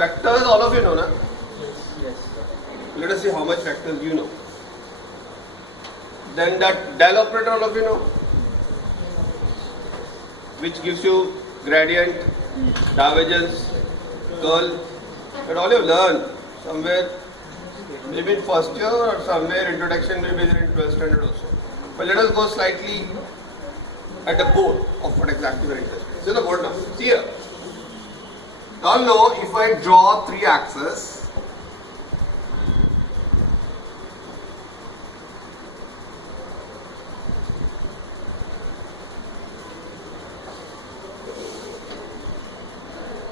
Vectors, all of you know, na? Let us see how much vectors you know. Then that del operator, all of you know, which gives you gradient, divergence, curl. But all you have learned somewhere, maybe in first year or somewhere introduction, maybe in 12th standard also. But let us go slightly at the core of what exactly we are interested in. So the board now. See here. Now know if I draw three axes.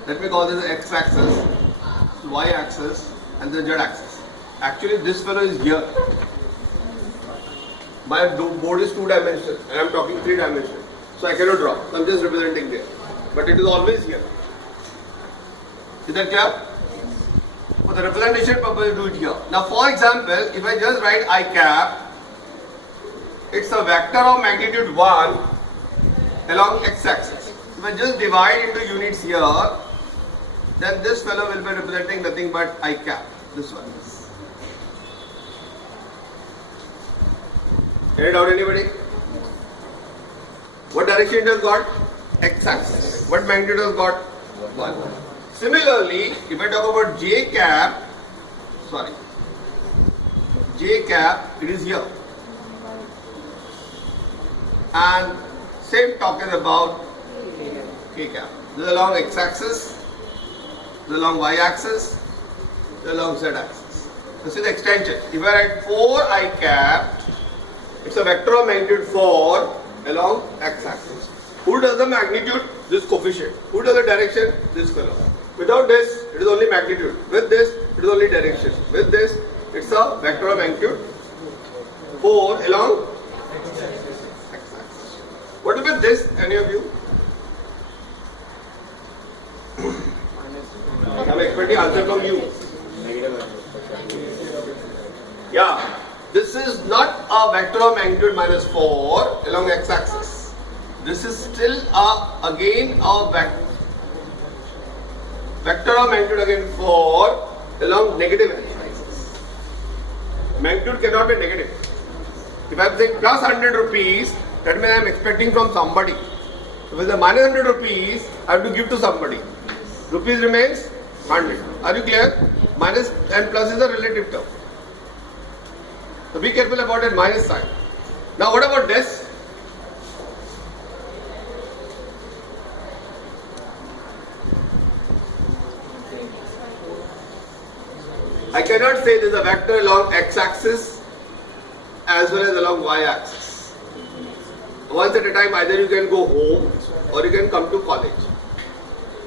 Let me call this the x-axis, y-axis, and the z-axis. Actually, this fellow is here. My board is 2-dimensional, and I am talking 3-dimensional. So I cannot draw. So I am just representing there. But it is always here. Is that clear? For the representation purpose, do it here. Now, for example, if I just write I cap, it's a vector of magnitude 1 along x-axis. If I just divide into units here, then this fellow will be representing nothing but I cap, this one. Get it out, anybody? What direction it has got? X-axis. What magnitude has got? 1. Similarly, if I talk about J cap, it is here. And same talk is about K cap. This is along x-axis. This is along y-axis, this is along z-axis. This is the extension. If I write 4 I cap, it's a vector of magnitude 4 along x-axis. Who does the magnitude? This coefficient. Who does the direction? This fellow. Without this, it is only magnitude. With this, it is only direction. With this, it's a vector of magnitude 4 along x-axis. What about this? Any of you? I'm expecting answer from you. Yeah, this is not a vector of magnitude -4 along x-axis. This is still again a vector of magnitude again 4 along negative x-axis. Magnitude cannot be negative. If I'm saying plus 100 rupees, that means I'm expecting from somebody. If it's a minus 100 rupees, I have to give to somebody. Rupees remains 100. Are you clear? Minus and plus is a relative term. So be careful about that minus sign. Now what about this? I cannot say there is a vector along x-axis as well as along y-axis. Once at a time, either you can go home or you can come to college.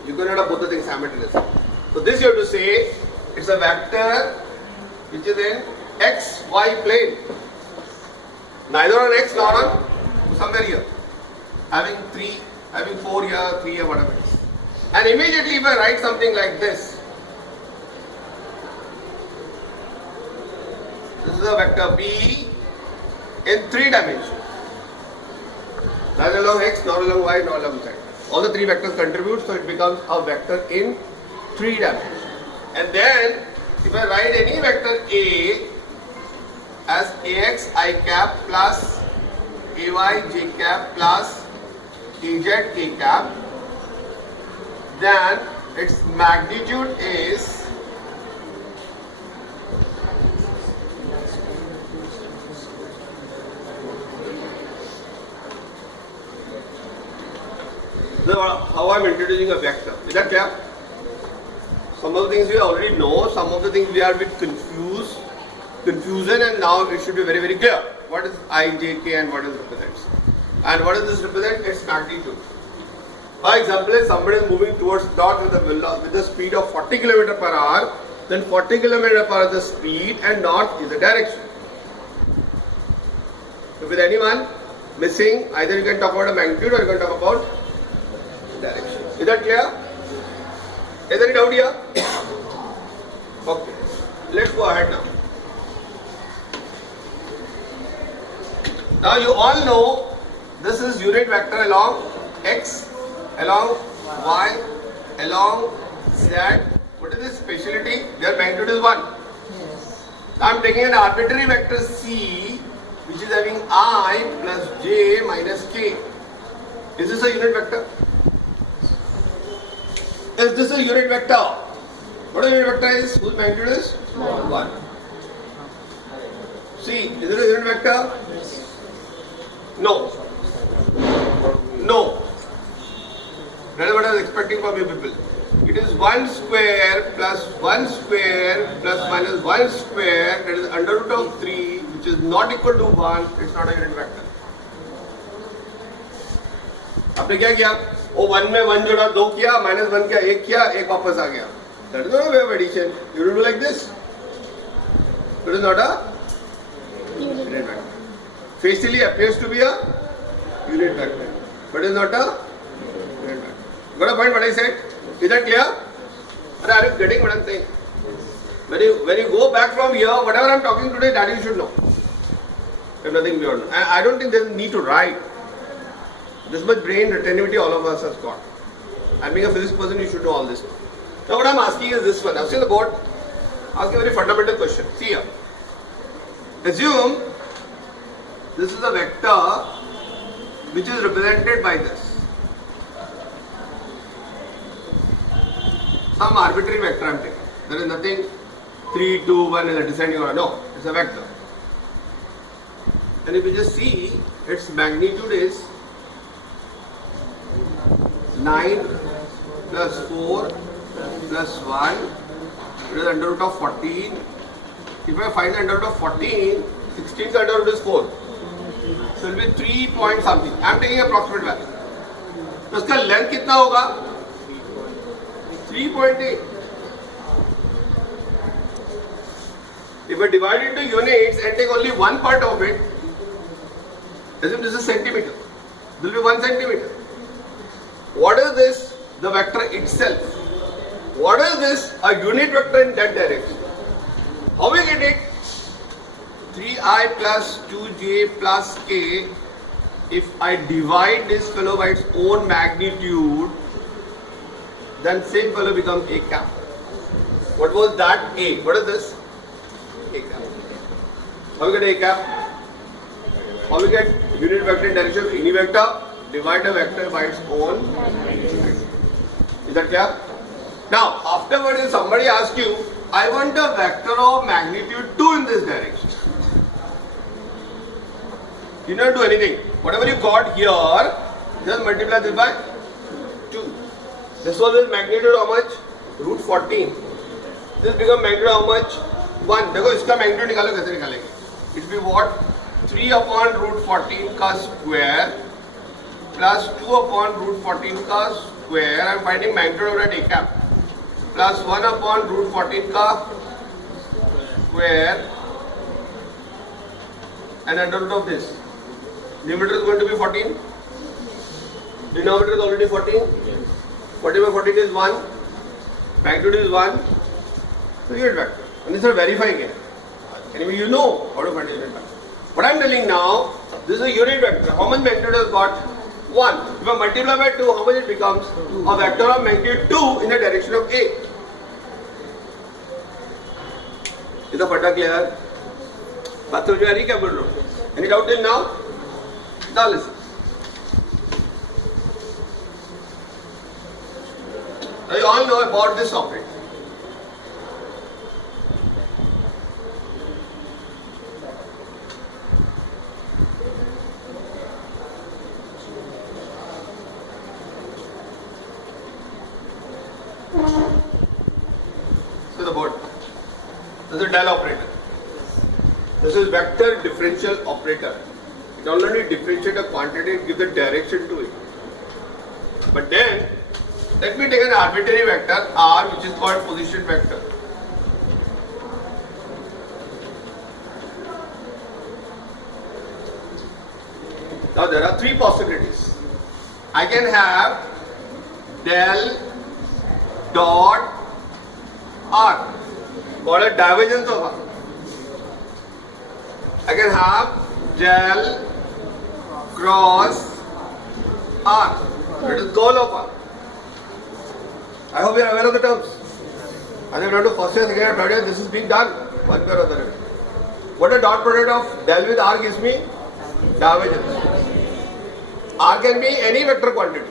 You cannot have both the things simultaneously. So this you have to say, it's a vector which is in x, y plane. Neither on x nor on somewhere here. Having 4 here, 3 here, whatever it is. And immediately if I write something like this, this is a vector B in 3 dimensions. Neither along x, nor along y, nor along z. All the 3 vectors contribute, so it becomes a vector in 3 dimensions. And then, if I write any vector A as Ax I cap plus Ay j cap plus Az k cap, then its magnitude is how I am introducing a vector. Is that clear? Some of the things we already know, some of the things we are a bit confusion, and now it should be very, very clear. What is I, J, K and what it represents? And what does this represent? Its magnitude. For example, if somebody is moving towards dot with the speed of 40 km per hour, then 40 km per hour is the speed and north is the direction. So with anyone missing, either you can talk about a magnitude or you can talk about direction. Is that clear? Is there any doubt here? Okay. Let's go ahead now. Now you all know this is unit vector along x, along y, along z, What is this speciality? Their magnitude is 1. I am taking an arbitrary vector C which is having I plus j minus k. Is this a unit vector? Is this a unit vector? What a unit vector is? Whose magnitude is? 1. C, is it a unit vector? No. No. That is what I was expecting from you people. It is 1 square plus 1 square plus minus 1 square, that is under root of 3, which is not equal to 1. It's not a unit vector. आपने क्या किया? वो 1 में 1 जोड़ा 2 किया, minus 1 किया 1 किया, 1 वापस आ गया. That is not a way of addition. You don't do like this. It is not a unit vector. Facially appears to be a unit vector, but is not a unit vector. Got a point what I said? Is that clear? Are you getting what I am saying? When you go back from here, whatever I am talking today, that you should know. There's nothing beyond. I don't think there is a need to write. This much brain retentivity all of us has got. And being a physics person, you should know all this. Now what I am asking is this one. I've seen the board. Ask a very fundamental question. See here. Assume this is a vector which is represented by this. Some arbitrary vector I am taking. There is nothing 3, 2, 1 is a descending order. No, it's a vector. And if you just see, its magnitude is 9 plus 4 plus 1. It is under root of 14. If I find the under root of 14, 16 under root is 4. So it will be 3 point something. I am taking approximate value. तो इसका length कितना होगा? 3.8. If I divide it into units and take only one part of it, assume this is centimeter. This will be 1 centimeter. What is this? The vector itself. What is this? A unit vector in that direction. How we get it? 3i plus 2j plus k. If I divide this fellow by its own magnitude, then same fellow becomes a cap. What was that? A. What is this? A cap. How we get a cap? How we get unit vector in direction of any vector? Divide a vector by its own magnitude. Is that clear? Now, afterwards, if somebody asks you, I want a vector of magnitude 2 in this direction. You don't do anything. Whatever you got here, just multiply this by 2. This was its magnitude how much? Root 14. This become magnitude how much? 1. देखो इसका magnitude निकालो कैसे निकालेंगे? It will be what? 3 upon root 14 का square plus 2 upon root 14 का square. I am finding magnitude of that a cap. Plus 1 upon root 14 का square and under root of this. Numerator is going to be 14. Denominator is already 14. Yes. 14 by 14 is 1. Magnitude is 1. So unit vector. And this is verifying it. Anyway, you know how to find unit vector. What I am telling now, this is a unit vector. How much magnitude has got? 1. If I multiply by 2, how much it becomes? A vector of magnitude 2 in the direction of A. Is the funda clear? बात समझ में आ रही क्या बोल रहा हूँ? Any doubt till now? Now listen. Now you all know about this operator. So the board. This is a del operator. This is vector differential operator. It only differentiates a quantity and gives the direction to it. But then, let me take an arbitrary vector r, which is called position vector. Now there are three possibilities. I can have del dot r, called a divergence of r. I can have del cross r. It is goal of r. I hope you are aware of the terms. And then to first year, second year, third year, this is being done one way or other. What a dot product of del with R gives me? Divergence. R can be any vector quantity.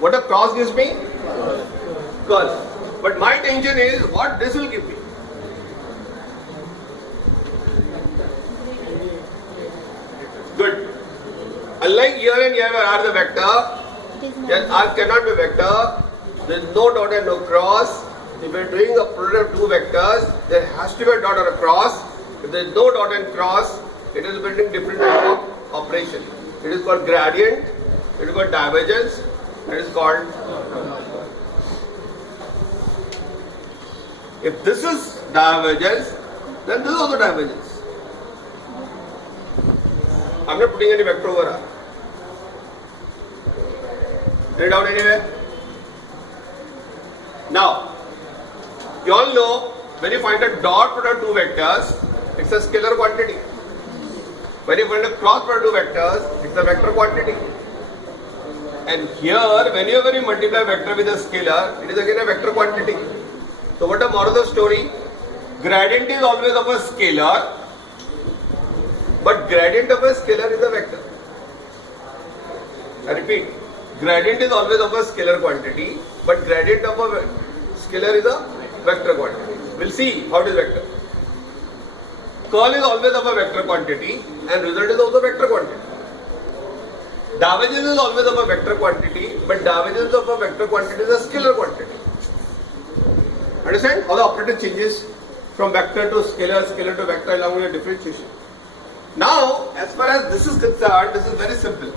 What a cross gives me? Curl. But my tension is what this will give me. Good. Unlike here and here where R is a vector, then R cannot be a vector. There is no dot and no cross. If we are doing a product of two vectors, there has to be a dot or a cross. If there is no dot and cross, it is building different type of operation. It is called gradient, it is called divergence, it is called. If this is divergence, then this is also divergence. I am not putting any vector over R. Any doubt anywhere? Now, you all know when you find a dot product of two vectors, it's a scalar quantity. When you find a cross product of two vectors, it's a vector quantity. And here, whenever you multiply vector with a scalar, it is again a vector quantity. So what a moral of the story? Gradient is always of a scalar, but gradient of a scalar is a vector. I repeat, gradient is always of a scalar quantity, but gradient of a scalar is a vector quantity. We'll see how it is vector. Curl is always of a vector quantity and result is also vector quantity. Divergence is always of a vector quantity, but divergence of a vector quantity is a scalar quantity. Understand how the operator changes from vector to scalar, scalar to vector along with a differentiation. Now, as far as this is concerned, this is very simple.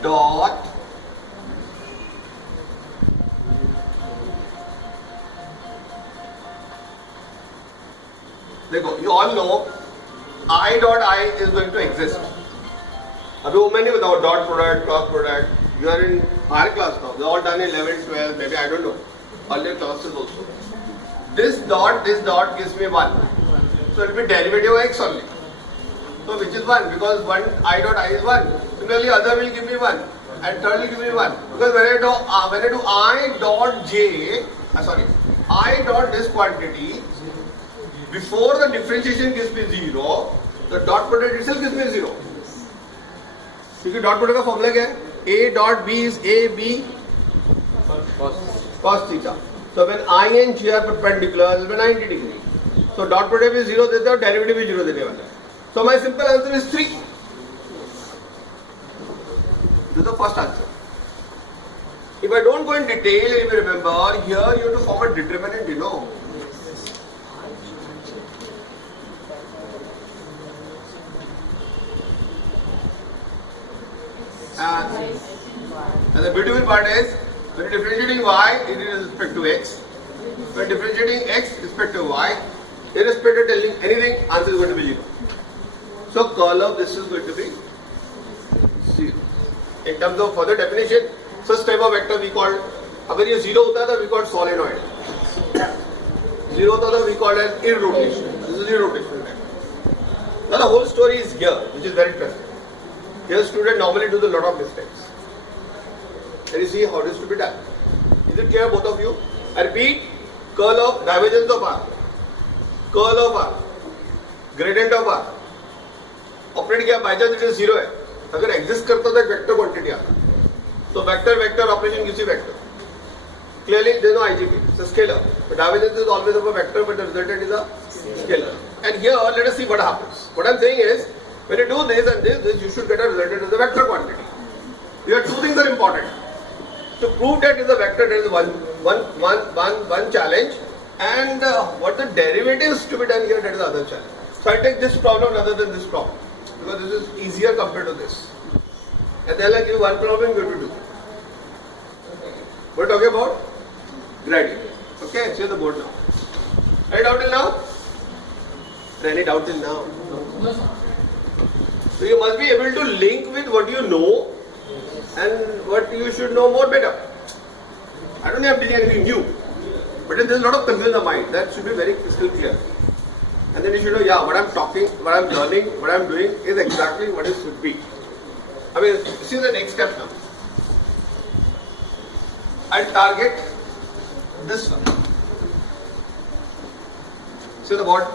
Dot you all know I dot I is going to exist. अभी वो मैं नहीं बताऊँ dot product, cross product. You are in higher class now. They all done in 11, 12, maybe I don't know. Earlier classes also. This dot gives me 1. So it will be derivative of x only. So which is 1 because 1 I dot I is 1. Similarly other will give me 1 and third will give me 1. Because when I do I dot j, I dot this quantity, before the differentiation gives me 0, the dot product itself gives me 0. क्योंकि dot product का formula क्या है? A dot B is A B cos theta. So when I and J are perpendicular, it will be 90 degree. So dot product is 0 देता है और derivative भी 0 देने वाला है. So my simple answer is 3. This is the first answer. If I don't go in detail, if you remember, here you have to form a determinant, you know. And the beautiful part is, when differentiating y, it is with respect to x. When differentiating x with respect to y, irrespective of telling anything, answer is going to be 0. So curl of this is going to be 0. In terms of further definition, such type of vector we call, अगर ये 0 होता था, we call solenoid. 0 होता था, we call as irrotation. This is irrotational vector. Now the whole story is here, which is very interesting. Here students normally do a lot of mistakes. And you see how this to be done. Is it clear both of you? I repeat, curl of divergence of R, curl of R, gradient of R. Operate किया by chance it is 0 है. अगर exist करता तो एक vector quantity आता. So vector operation किसी vector. Clearly there is no IGP. It's a scalar. But divergence is always of a vector, but the resultant is a scalar. And here let us see what happens. What I am saying is, when you do this and this, you should get a resultant as a vector quantity. Here two things are important. To prove that it is a vector, there is one challenge, and what the derivatives to be done here, that is the other challenge. So I take this problem rather than this problem, because this is easier compared to this. And then I give you one problem, you have to do. We're talking about gradient. Okay, see the board now. Any doubt till now? Any doubt till now? No. So you must be able to link with what you know and what you should know more better. I don't have to do anything new, but there is a lot of confusion in the mind. That should be very crystal clear. and then you should know, yeah, what I'm talking, what I'm learning, what I'm doing is exactly what it should be. I mean, see the next step now. I'll target this one. See the board.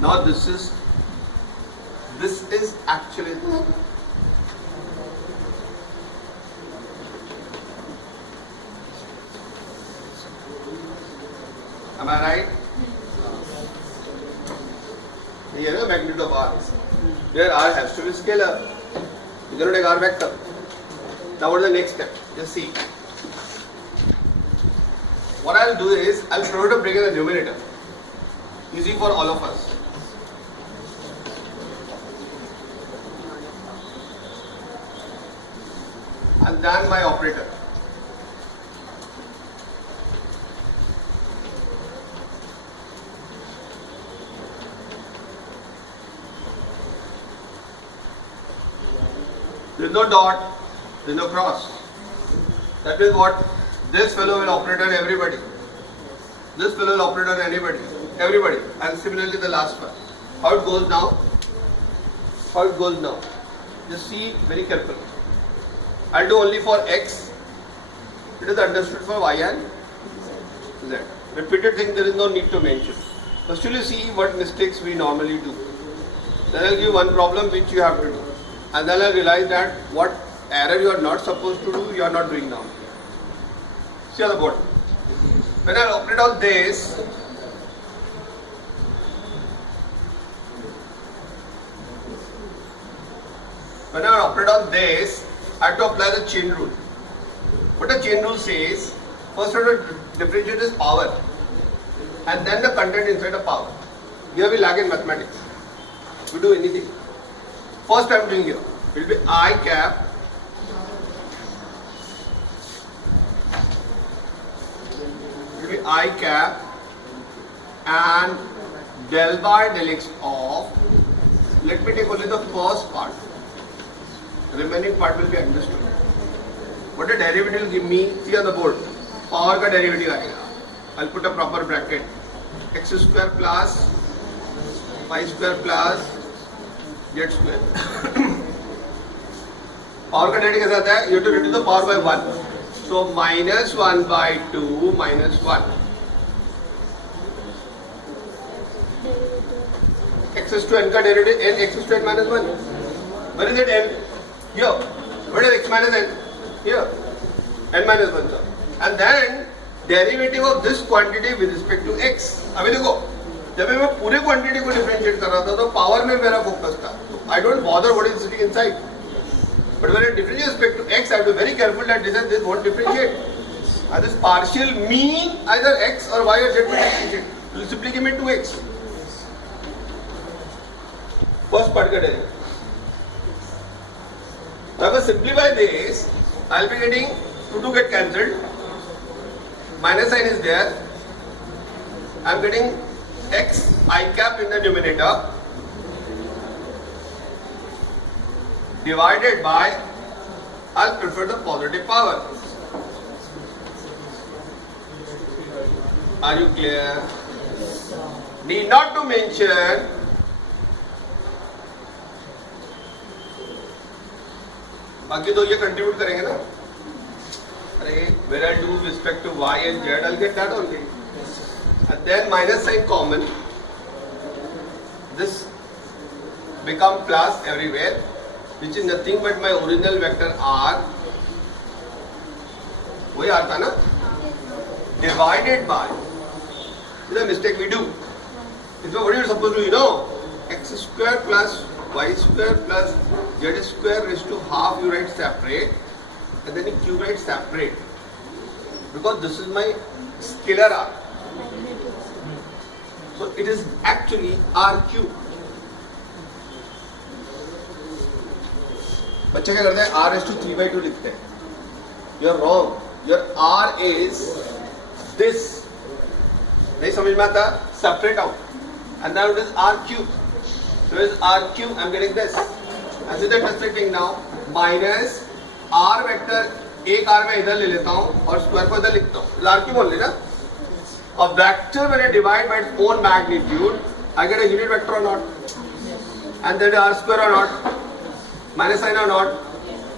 Now this is actually this. Am I right? Here is the magnitude of R. Where R has to be scalar. You cannot take R vector. Now what is the next step? Just see. What I'll do is I'll try to bring in the numerator. Easy for all of us. And then my operator. There is no dot, there is no cross. That means what? This fellow will operate on everybody. This fellow will operate on anybody. Everybody. And similarly the last one. How it goes now? How it goes now? Just see very carefully. I'll do only for X. It is understood for Y and Z. Repeated thing there is no need to mention. First you see what mistakes we normally do. Then I'll give you one problem which you have to do. And then I'll realize that what error you are not supposed to do, you are not doing now. See on the board. When I operate on this, I have to apply the chain rule. What the chain rule says, first I have to differentiate is power and then the content inside the power. Here we lag in mathematics. We do anything. First I am doing here. It will be I cap and del by del x of, let me take only the first part, remaining part will be understood. What the derivative will give me, see on the board, power का derivative आएगा. I'll put a proper bracket, x square plus y square plus z square. Power का derivative कैसा आता है? You have to reduce the power by 1. So minus 1 by 2 minus 1. X is to n का derivative n, x is to n minus 1. Where is it n? Here. Where is x minus n? Here. n minus 1 sir. And then derivative of this quantity with respect to x. अभी देखो, जब मैं पूरे quantity को differentiate कर रहा था तो power में मेरा focus था. I don't bother what is sitting inside. But when I differentiate respect to x, I have to be very careful that this and this won't differentiate. And this partial mean either x or y or z will differentiate. It will simply give me 2x. First part का derivative. Now if I simplify this, I will be getting 2 get cancelled. Minus sign is there. I am getting x I cap in the numerator divided by, I'll prefer the positive power. Are you clear? Need not to mention बाकी तो ये contribute करेंगे ना. अरे where I do respect to y and z, I'll get that only. And then minus sign common. This become plus everywhere, which is nothing but my original vector r. वही r था ना? Divided by. This is a mistake we do. So what are you supposed to do? You know, x square plus y square plus z square raised to half you write separate, and then you cube write separate, because this is my scalar r. So it is actually r cube. बच्चे क्या करते हैं? r raised to 3/2 लिखते हैं. You are wrong. Your r is this. नहीं समझ में आता? separate out. And now it is r cube. So it is r cube, I'm getting this. As is intersecting now, minus r vector, एक r मैं इधर ले लेता हूँ और स्क्वायर को इधर लिखता हूँ. r cube only, ना? A vector when I divide by its own magnitude, I get a unit vector or not? And then r square or not? Minus sign or not?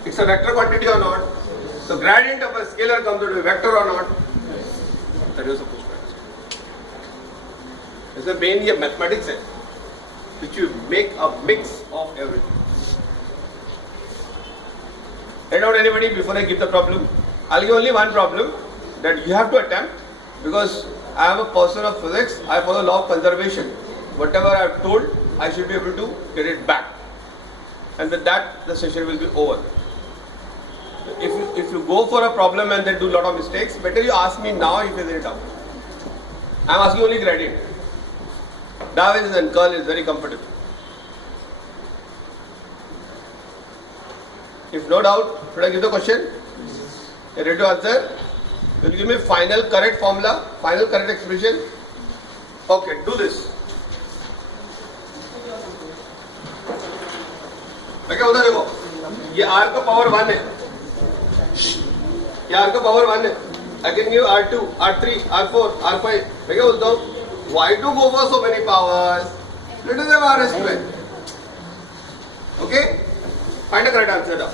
It's a vector quantity or not? So gradient of a scalar comes out to be vector or not? That is supposed to understand. It's the main here mathematics है, which you make a mix of everything. Head out anybody before I give the problem. I'll give only one problem that you have to attempt, because I am a person of physics. I follow law of conservation. Whatever I have told, I should be able to get it back. And with that, the session will be over. If you go for a problem and then do a lot of mistakes, better you ask me now if it is doubt. I am asking only gradient. Divergence and curl is very comfortable. If no doubt, should I give the question? You ready to answer? Will you give me final correct formula, final correct expression? Okay, do this. मैं क्या बोलता देखो, ये r का power 1 है, ये r का power 1 है. I can give r2, r3, r4, r5. मैं क्या बोलता हूँ? Why to go for so many powers? Let us have r square. Okay? Find a correct answer now.